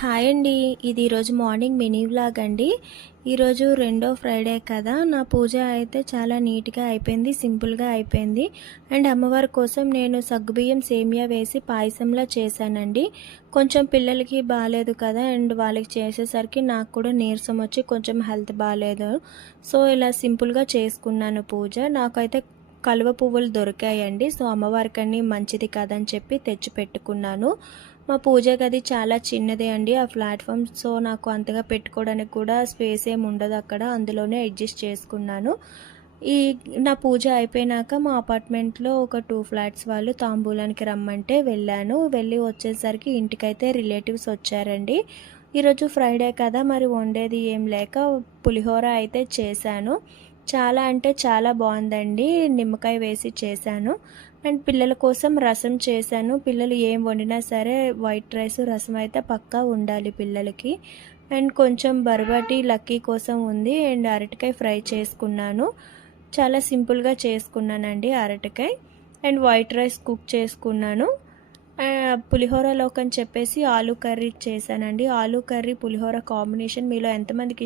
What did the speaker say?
Hi అండి. ఇది ఈరోజు మార్నింగ్ మినీ వ్లాగ్ అండి. ఈరోజు రెండో ఫ్రైడే కదా, నా పూజ అయితే చాలా నీట్గా అయిపోయింది, సింపుల్గా అయిపోయింది. అండ్ అమ్మవారి కోసం నేను సగ్గుబియ్యం సేమియా వేసి పాయసంలా చేశానండి. కొంచెం పిల్లలకి బాగాలేదు కదా, అండ్ వాళ్ళకి చేసేసరికి నాకు కూడా నీరసం వచ్చి కొంచెం హెల్త్ బాగాలేదు. సో ఇలా సింపుల్గా చేసుకున్నాను పూజ. నాకైతే కలువ పువ్వులు దొరికాయండి. సో అమ్మవారికన్నీ మంచిది కదని చెప్పి తెచ్చి పెట్టుకున్నాను. మా పూజ గది చాలా చిన్నదే అండి, ఆ ప్లాట్ఫామ్. సో నాకు అంతగా పెట్టుకోవడానికి కూడా స్పేస్ ఏమి ఉండదు అక్కడ, అందులోనే అడ్జస్ట్ చేసుకున్నాను. ఈ నా పూజ అయిపోయినాక మా అపార్ట్మెంట్లో ఒక 2 ఫ్లాట్స్ వాళ్ళు తాంబూలానికి రమ్మంటే వెళ్ళాను. వెళ్ళి వచ్చేసరికి ఇంటికైతే రిలేటివ్స్ వచ్చారండి. ఈరోజు ఫ్రైడే కదా, మరి వండేది ఏం లేక పులిహోర అయితే చేశాను. చాలా అంటే చాలా బాగుందండి, నిమ్మకాయ వేసి చేశాను. అండ్ పిల్లల కోసం రసం చేశాను. పిల్లలు ఏం వండినా సరే వైట్ రైస్ రసం అయితే పక్కా ఉండాలి పిల్లలకి. అండ్ కొంచెం బర్బటి లక్కీ కోసం ఉంది. అండ్ అరటికాయ ఫ్రై చేసుకున్నాను. చాలా సింపుల్గా చేసుకున్నానండి అరటికాయ. అండ్ వైట్ రైస్ కుక్ చేసుకున్నాను. పులిహోరలోకని చెప్పేసి ఆలూ కర్రీ చేశానండి. ఆలూ కర్రీ పులిహోర కాంబినేషన్ మీలో ఎంతమందికి